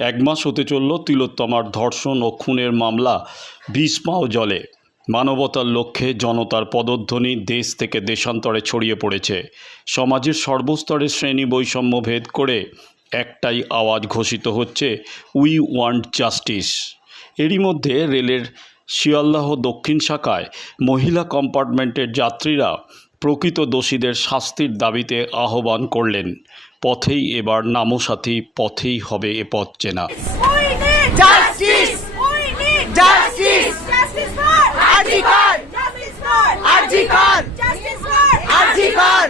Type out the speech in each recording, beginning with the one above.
এক মাস হতে চলল তিলোত্তমার ধর্ষণ ও খুনের মামলা, বিষ পাও জলে। মানবতার লক্ষ্যে জনতার পদধ্বনি দেশ থেকে দেশান্তরে ছড়িয়ে পড়েছে। সমাজের সর্বস্তরের শ্রেণি বৈষম্য ভেদ করে একটাই আওয়াজ ঘোষিত হচ্ছে, উই ওয়ান্ট জাস্টিস। এরই মধ্যে রেলের শিয়াল্লাহ দক্ষিণ শাখায় মহিলা কম্পার্টমেন্টের যাত্রীরা প্রকৃত দোষীদের শাস্তির দাবিতে আহ্বান করলেন। পথেই এবার নামো সাথী পথেই হবে এ পথ চেনা। আজিকার! আজিকার! আজিকার!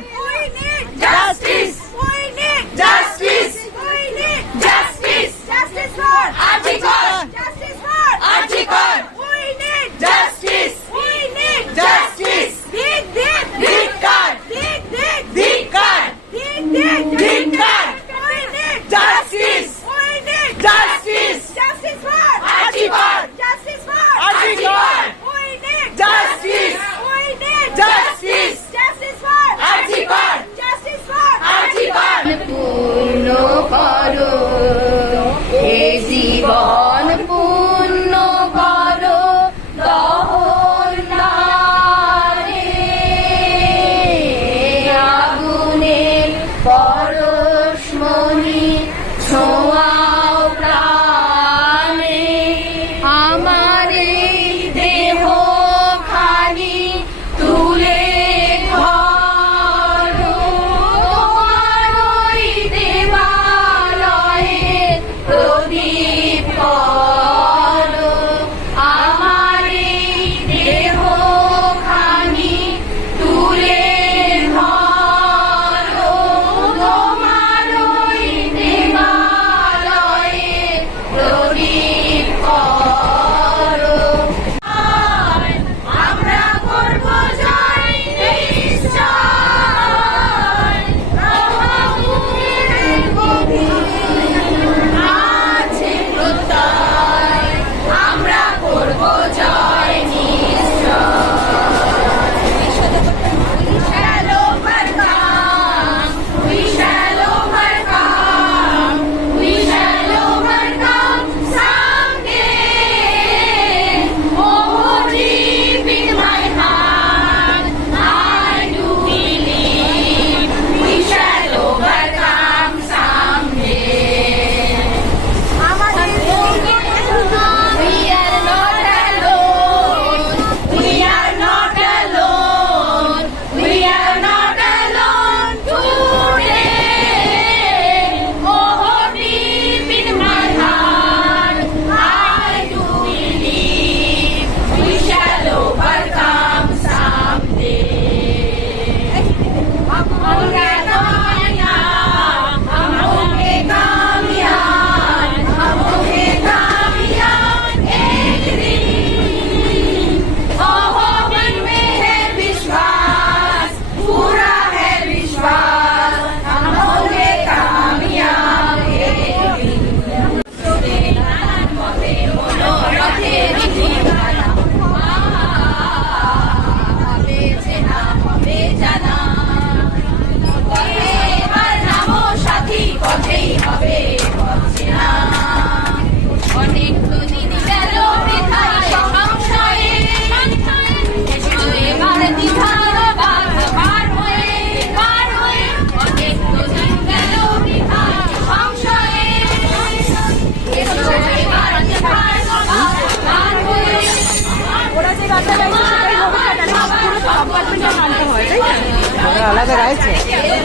আলাদা রয়েছে।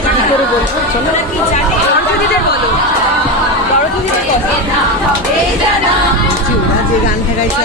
কী করে বলছো চলো। গাইছে